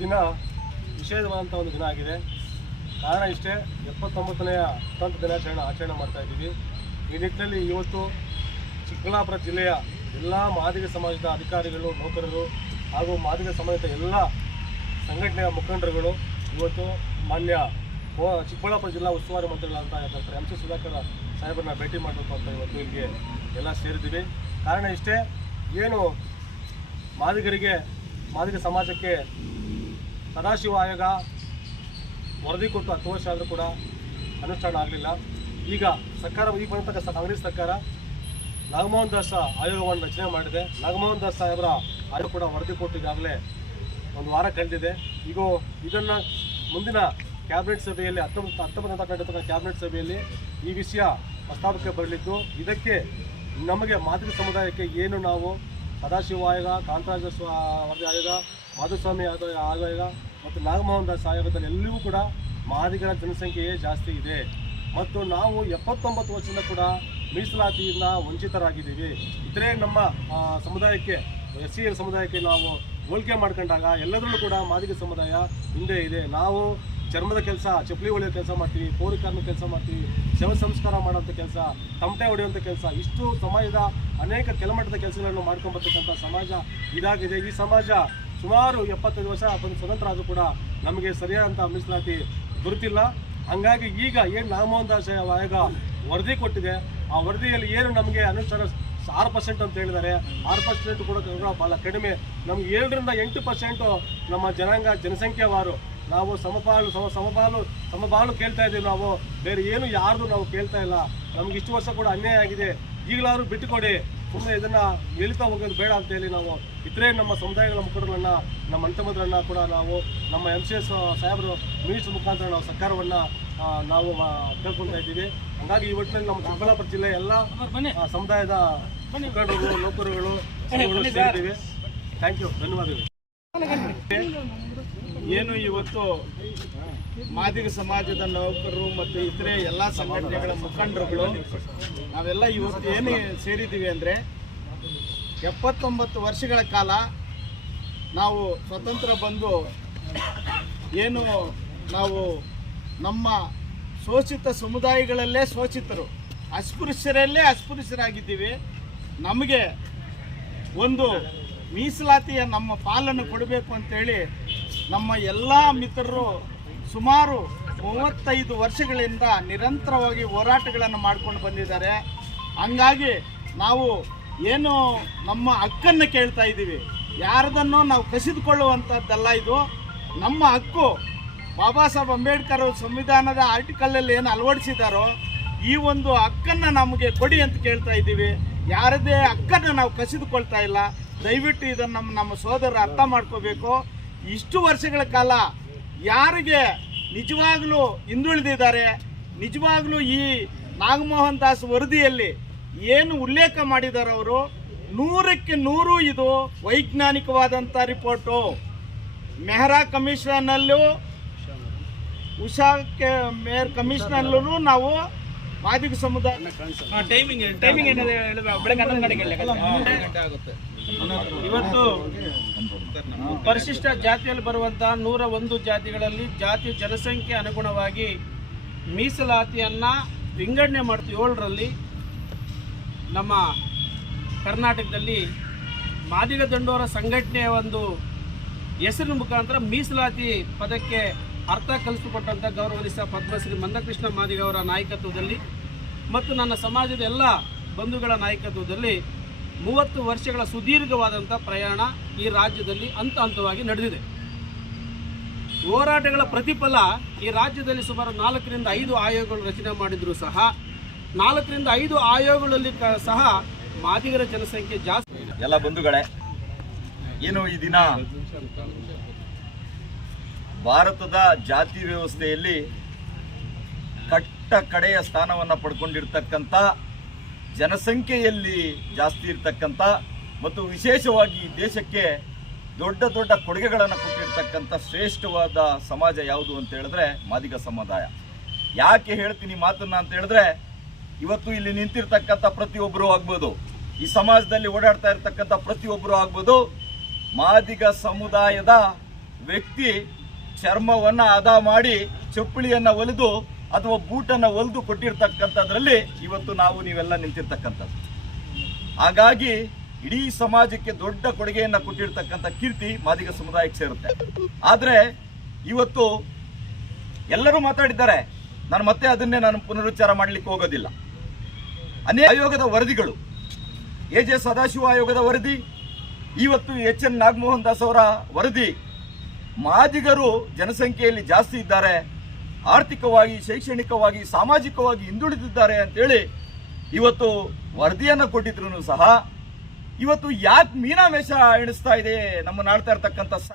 ದಿನ ವಿಶೇಷವಾದಂತ ಒಂದು ದಿನ ಆಗಿದೆ. ಕಾರಣ ಇಷ್ಟೇ ಎಪ್ಪತ್ತೊಂಬತ್ತನೆಯ ಸ್ವತಂತ್ರ ದಿನಾಚರಣೆ ಆಚರಣೆ ಮಾಡ್ತಾ ಇದ್ದೀವಿ. ಈ ನಿಟ್ಟಿನಲ್ಲಿ ಇವತ್ತು ಚಿಕ್ಕಬಳ್ಳಾಪುರ ಜಿಲ್ಲೆಯ ಎಲ್ಲ ಮಾದಿಗ ಸಮಾಜದ ಅಧಿಕಾರಿಗಳು ನೌಕರರು ಹಾಗೂ ಮಾದಿಗ ಸಮಾಜದ ಎಲ್ಲ ಸಂಘಟನೆಯ ಮುಖಂಡರುಗಳು ಇವತ್ತು ಮಾನ್ಯ ಚಿಕ್ಕಬಳ್ಳಾಪುರ ಜಿಲ್ಲಾ ಉಸ್ತುವಾರಿ ಮಂತ್ರಿಗಳಾದಂಥ ಡಾಕ್ಟರ್ ಎಂ ಸಿ ಸುಧಾಕರ್ ಸಾಹೇಬರನ್ನ ಭೇಟಿ ಮಾಡಬೇಕು ಅಂತ ಇವತ್ತು ಇಲ್ಲಿಗೆ ಎಲ್ಲ ಸೇರಿದ್ದೀವಿ. ಕಾರಣ ಇಷ್ಟೇ ಏನು ಮಾದಿಗರಿಗೆ ಮಾದಿಗ ಸಮಾಜಕ್ಕೆ ಸದಾಶಿವ ಆಯೋಗ ವರದಿ ಕೊಟ್ಟು ಹತ್ತು ವರ್ಷ ಆದರೂ ಕೂಡ ಅನುಷ್ಠಾನ ಆಗಲಿಲ್ಲ. ಈಗ ಸರ್ಕಾರ, ಈ ಬರತಕ್ಕ ಕಾಂಗ್ರೆಸ್ ಸರ್ಕಾರ ನಾಗಮೋಹನ್ ದಾಸ್ ಆಯೋಗವನ್ನು ರಚನೆ ಮಾಡಿದೆ. ನಾಗಮೋಹನ್ ದಾಸ್ ಸಾಹೇಬರ ಆಯೋಗ ಕೂಡ ವರದಿ ಕೊಟ್ಟು ಈಗಾಗಲೇ ಒಂದು ವಾರ ಕಳೆದಿದೆ. ಈಗ ಇದನ್ನು ಮುಂದಿನ ಕ್ಯಾಬಿನೆಟ್ ಸಭೆಯಲ್ಲಿ ಹತ್ತೊಂಬತ್ತು ಹತ್ತೊಂಬತ್ತು ನಡೆದ ಕ್ಯಾಬಿನೆಟ್ ಸಭೆಯಲ್ಲಿ ಈ ವಿಷಯ ಪ್ರಸ್ತಾಪಕ್ಕೆ ಬರಲಿದ್ದು, ಇದಕ್ಕೆ ನಮಗೆ ಮಾದರಿ ಸಮುದಾಯಕ್ಕೆ ಏನು ನಾವು ಸದಾಶಿವ ಆಯೋಗ ಕಾಂತರಾಜ ವರದಿ ಆಯೋಗ, ಮಾಧುಸ್ವಾಮಿ ಆಯೋಗ ಮತ್ತು ನಾಗಮೋಹನ್ ದಾಸ್ ಆಯೋಗದಲ್ಲಿ ಎಲ್ಲವೂ ಕೂಡ ಮಾದಿಗಳ ಜನಸಂಖ್ಯೆಯೇ ಜಾಸ್ತಿ ಇದೆ. ಮತ್ತು ನಾವು ಎಪ್ಪತ್ತೊಂಬತ್ತು ವರ್ಷದಿಂದ ಕೂಡ ಮೀಸಲಾತಿಯಿಂದ ವಂಚಿತರಾಗಿದ್ದೀವಿ. ಇತರೆ ನಮ್ಮ ಸಮುದಾಯಕ್ಕೆ ಎಸ್ ಸಿ ಸಮುದಾಯಕ್ಕೆ ನಾವು ಹೋಲಿಕೆ ಮಾಡ್ಕೊಂಡಾಗ ಎಲ್ಲದರಲ್ಲೂ ಕೂಡ ಮಾದಿಗ ಸಮುದಾಯ ಹಿಂದೆ ಇದೆ. ನಾವು ಚರ್ಮದ ಕೆಲಸ, ಚಪ್ಪಲಿ ಹೊಡೆಯೋ ಕೆಲಸ ಮಾಡ್ತೀವಿ ಪೌರಿಕಾರ್ನ ಕೆಲಸ ಮಾಡ್ತೀವಿ, ಶವ ಸಂಸ್ಕಾರ ಮಾಡೋಂಥ ಕೆಲಸ ತಮಟೆ ಹೊಡೆಯುವಂಥ ಕೆಲಸ, ಇಷ್ಟು ಸಮಾಜದ ಅನೇಕ ಕೆಳಮಟ್ಟದ ಕೆಲಸಗಳನ್ನು ಮಾಡ್ಕೊಂಬರ್ತಕ್ಕಂಥ ಸಮಾಜ ಇದಾಗಿದೆ. ಈ ಸಮಾಜ ಸುಮಾರು ಎಪ್ಪತ್ತೈದು ವರ್ಷ ಬಂದು ಸ್ವತಂತ್ರ ಆದರೂ ಕೂಡ ನಮಗೆ ಸರಿಯಾದಂಥ ಮೀಸಲಾತಿ ದೊರೆತಿಲ್ಲ ಹಂಗಾಗಿ ಈಗ ಏನು ನಾಮೋಹನ್ ಆಯೋಗ ವರದಿ ಕೊಟ್ಟಿದೆ, ಆ ವರದಿಯಲ್ಲಿ ಏನು ನಮಗೆ ಅನುಷ್ಠಾನ ಆರು ಪರ್ಸೆಂಟ್ ಅಂತ ಹೇಳಿದ್ದಾರೆ. ಆರು ಪರ್ಸೆಂಟ್ ಕೂಡ ಬಹಳ ಕಡಿಮೆ. ನಮ್ಗೆ ಏಳರಿಂದ ಎಂಟು ಪರ್ಸೆಂಟು ನಮ್ಮ ಜನಾಂಗ ಜನಸಂಖ್ಯಾವಾರು ನಾವು ಸಮಪಾಲು ಸಮ ಸಮಪಾಲು ಸಮಪಾಲು ಕೇಳ್ತಾ ಇದ್ದೀವಿ ನಾವು. ಬೇರೆ ಏನು ಯಾರ್ದು ನಾವು ಕೇಳ್ತಾ ಇಲ್ಲ. ನಮ್ಗೆ ಇಷ್ಟು ವರ್ಷ ಕೂಡ ಅನ್ಯಾಯ ಆಗಿದೆ. ಈಗಲಾದ್ರೂ ಬಿಟ್ಟುಕೊಡಿ. ಸುಮ್ಮನೆ ಇದನ್ನ ಎಳಿತಾ ಹೋಗೋದು ಬೇಡ ಅಂತ ಹೇಳಿ ನಾವು. ಇತರೆ ನಮ್ಮ ಸಮುದಾಯಗಳ ಮುಖಂಡರನ್ನ ನಮ್ಮ ಅಂತಮದ್ರನ್ನ ಕೂಡ ನಾವು ನಮ್ಮ ಎಂ ಸಿ ಎಸ್ ಸಾಹೇಬರು ಮಿನಿಸ್ಟರ್ ಮುಖಾಂತರ ನಾವು ಸರ್ಕಾರವನ್ನ ನಾವು ಕೇಳ್ಕೊಳ್ತಾ ಇದ್ದೀವಿ. ಹಂಗಾಗಿ ಈ ಒಟ್ಟಿನಲ್ಲಿ ನಮ್ಮ ಚಿಕ್ಕಬಳ್ಳಾಪುರ ಜಿಲ್ಲೆ ಎಲ್ಲ ಸಮುದಾಯದ ಮುಖಂಡರು ನೌಕರರುಗಳು ಥ್ಯಾಂಕ್ ಯು ಧನ್ಯವಾದಗಳು. ಏನು ಇವತ್ತು ಮಾದಿಗ ಸಮಾಜದ ನೌಕರರು ಮತ್ತು ಇತರೆ ಎಲ್ಲ ಸಂಘಟನೆಗಳ ಮುಖಂಡರುಗಳು, ನಾವೆಲ್ಲ ಇವತ್ತು ಏನು ಸೇರಿದ್ದೀವಿ ಅಂದರೆ ಎಪ್ಪತ್ತೊಂಬತ್ತು ವರ್ಷಗಳ ಕಾಲ ನಾವು ಸ್ವತಂತ್ರ ಬಂದು ಏನು ನಾವು ನಮ್ಮ ಶೋಷಿತ ಸಮುದಾಯಗಳಲ್ಲೇ ಶೋಷಿತರು. ಅಸ್ಪೃಶ್ಯರಲ್ಲೇ ಅಸ್ಪೃಶ್ಯರಾಗಿದ್ದೀವಿ. ನಮಗೆ ಒಂದು ಮೀಸಲಾತಿಯ ನಮ್ಮ ಪಾಲನ್ನು ಕೊಡಬೇಕು ಅಂತೇಳಿ ನಮ್ಮ ಎಲ್ಲ ಮಿತ್ರರು ಸುಮಾರು ಮೂವತ್ತೈದು ವರ್ಷಗಳಿಂದ ನಿರಂತರವಾಗಿ ಹೋರಾಟಗಳನ್ನು ಮಾಡ್ಕೊಂಡು ಬಂದಿದ್ದಾರೆ. ಹಂಗಾಗಿ ನಾವು ಏನು ನಮ್ಮ ಹಕ್ಕನ್ನು ಕೇಳ್ತಾ ಇದ್ದೀವಿ. ಯಾರದನ್ನು ನಾವು ಕಸಿದುಕೊಳ್ಳುವಂಥದ್ದಲ್ಲ ಇದು. ನಮ್ಮ ಹಕ್ಕು ಬಾಬಾ ಸಾಹೇಬ್ ಅಂಬೇಡ್ಕರ್ ಅವರು ಸಂವಿಧಾನದ ಆರ್ಟಿಕಲಲ್ಲಿ ಏನು ಅಳವಡಿಸಿದಾರೋ ಈ ಒಂದು ಹಕ್ಕನ್ನು ನಮಗೆ ಕೊಡಿ ಅಂತ ಕೇಳ್ತಾ ಇದ್ದೀವಿ. ಯಾರದೇ ಹಕ್ಕನ್ನು ನಾವು ಕಸಿದುಕೊಳ್ತಾ ಇಲ್ಲ. ದಯವಿಟ್ಟು ಇದನ್ನು ನಮ್ಮ ನಮ್ಮ ಸೋದರರು ಅರ್ಥ ಮಾಡ್ಕೋಬೇಕು. ಇಷ್ಟು ವರ್ಷಗಳ ಕಾಲ ಯಾರಿಗೆ ನಿಜವಾಗ್ಲೂ ಹಿಂದುಳಿದಿದ್ದಾರೆ ನಿಜವಾಗ್ಲೂ ಈ ನಾಗಮೋಹನ್ ದಾಸ್ ವರದಿಯಲ್ಲಿ ಏನು ಉಲ್ಲೇಖ ಮಾಡಿದ್ದಾರೆ ಅವರು ನೂರಕ್ಕೆ ನೂರು ಇದು ವೈಜ್ಞಾನಿಕವಾದಂಥ ರಿಪೋರ್ಟು ಮೆಹ್ರಾ ಕಮಿಷನಲ್ಲೂ ಉಷಾ ಮೇಯರ್ ಕಮಿಷನಲ್ಲೂ ನಾವು ಮಾದಿಗ ಸಮುದಾಯ ಟೈಮಿಂಗ್ ಟೈಮಿಂಗ್ ಬೆಳಗ್ಗೆ ಹನ್ನೊಂದು ಗಂಟೆಗೆ ಇವತ್ತು ಪರಿಶಿಷ್ಟ ಜಾತಿಯಲ್ಲಿ ಬರುವಂತಹ ನೂರ ಒಂದು ಜಾತಿಗಳಲ್ಲಿ ಜಾತಿ ಜನಸಂಖ್ಯೆ ಅನುಗುಣವಾಗಿ ಮೀಸಲಾತಿಯನ್ನು ವಿಂಗಡಣೆ ಮಾಡ್ತೀವಿ. ಏಳರಲ್ಲಿ ನಮ್ಮ ಕರ್ನಾಟಕದಲ್ಲಿ ಮಾದಿಗ ದಂಡೋರ ಸಂಘಟನೆಯ ಒಂದು ಹೆಸರಿನ ಮುಖಾಂತರ ಮೀಸಲಾತಿ ಪದಕ್ಕೆ ಅರ್ಥ ಕಲಿಸಿಕೊಟ್ಟಂಥ ಗೌರವನಿಸ ಪದ್ಮಶ್ರೀ ಮಂದಕೃಷ್ಣ ಮಾದಿಗ ಅವರ ನಾಯಕತ್ವದಲ್ಲಿ ಮತ್ತು ನನ್ನ ಸಮಾಜದ ಎಲ್ಲ ಬಂಧುಗಳ ನಾಯಕತ್ವದಲ್ಲಿ ಮೂವತ್ತು ವರ್ಷಗಳ ಸುದೀರ್ಘವಾದಂಥ ಪ್ರಯಾಣ ಈ ರಾಜ್ಯದಲ್ಲಿ ಹಂತ ಹಂತವಾಗಿ ನಡೆದಿದೆ. ಹೋರಾಟಗಳ ಪ್ರತಿಫಲ ಈ ರಾಜ್ಯದಲ್ಲಿ ಸುಮಾರು ನಾಲ್ಕರಿಂದ ಐದು ಆಯೋಗಗಳು ರಚನೆ ಮಾಡಿದರೂ ಸಹ. ನಾಲ್ಕರಿಂದ ಐದು ಆಯೋಗಗಳಲ್ಲಿ ಸಹ ಮಾದಿಗರ ಜನಸಂಖ್ಯೆ ಜಾಸ್ತಿ. ಎಲ್ಲ ಬಂಧುಗಳೇ, ಏನು ಈ ದಿನ ಭಾರತದ ಜಾತಿ ವ್ಯವಸ್ಥೆಯಲ್ಲಿ ಕಟ್ಟ ಕಡೆಯ ಸ್ಥಾನವನ್ನು ಪಡ್ಕೊಂಡಿರ್ತಕ್ಕಂಥ ಜನಸಂಖ್ಯೆಯಲ್ಲಿ ಜಾಸ್ತಿ ಇರತಕ್ಕಂಥ ಮತ್ತು ವಿಶೇಷವಾಗಿ ದೇಶಕ್ಕೆ ದೊಡ್ಡ ದೊಡ್ಡ ಕೊಡುಗೆಗಳನ್ನು ಕೊಟ್ಟಿರ್ತಕ್ಕಂಥ ಶ್ರೇಷ್ಠವಾದ ಸಮಾಜ ಯಾವುದು ಅಂತ ಹೇಳಿದ್ರೆ ಮಾದಿಗ ಸಮುದಾಯ. ಯಾಕೆ ಹೇಳ್ತೀನಿ ಮಾತನ್ನ ಅಂತ ಹೇಳಿದ್ರೆ ಇವತ್ತು ಇಲ್ಲಿ ನಿಂತಿರ್ತಕ್ಕಂಥ ಪ್ರತಿಯೊಬ್ಬರು ಆಗ್ಬೋದು. ಈ ಸಮಾಜದಲ್ಲಿ ಓಡಾಡ್ತಾ ಇರ್ತಕ್ಕಂಥ ಪ್ರತಿಯೊಬ್ಬರು ಆಗ್ಬೋದು. ಮಾದಿಗ ಸಮುದಾಯದ ವ್ಯಕ್ತಿ ಚರ್ಮವನ್ನು ಹದ ಮಾಡಿ ಚಪ್ಪಳಿಯನ್ನು ಒಲಿದು ಅಥವಾ ಬೂಟನ್ನು ಒಲಿದು ಕೊಟ್ಟಿರ್ತಕ್ಕಂಥದ್ರಲ್ಲಿ ಇವತ್ತು ನಾವು ನೀವೆಲ್ಲ ನಿಂತಿರ್ತಕ್ಕಂಥದ್ದು. ಹಾಗಾಗಿ ಇಡೀ ಸಮಾಜಕ್ಕೆ ದೊಡ್ಡ ಕೊಡುಗೆಯನ್ನು ಕೊಟ್ಟಿರ್ತಕ್ಕಂಥ ಕೀರ್ತಿ ಮಾದಿಗ ಸಮುದಾಯಕ್ಕೆ ಸೇರುತ್ತೆ. ಆದರೆ ಇವತ್ತು ಎಲ್ಲರೂ ಮಾತಾಡಿದ್ದಾರೆ, ನಾನು ಮತ್ತೆ ಅದನ್ನೇ ನಾನು ಪುನರುಚ್ಚಾರ ಮಾಡಲಿಕ್ಕೆ ಹೋಗೋದಿಲ್ಲ. ಅನೇಕ ಆಯೋಗದ ವರದಿಗಳು ಎ ಜೆ ಸದಾಶಿವ ಆಯೋಗದ ವರದಿ, ಇವತ್ತು ಎಚ್ ಎನ್ ನಾಗಮೋಹನ್ ದಾಸ್ ಅವರ ವರದಿ, ಮಾದಿಗರು ಜನಸಂಖ್ಯೆಯಲ್ಲಿ ಜಾಸ್ತಿ ಇದ್ದಾರೆ ಆರ್ಥಿಕವಾಗಿ, ಶೈಕ್ಷಣಿಕವಾಗಿ, ಸಾಮಾಜಿಕವಾಗಿ ಹಿಂದುಳಿದಿದ್ದಾರೆ ಅಂತೇಳಿ ಇವತ್ತು ವರದಿಯನ್ನು ಕೊಟ್ಟಿದ್ರು ಸಹ ಇವತ್ತು ಯಾಕೆ ಮೀನಾಮೇಷ ಎಣಿಸ್ತಾ ಇದೆ ನಮ್ಮ ನಾಡ್ತಾ ಇರ್ತಕ್ಕಂಥ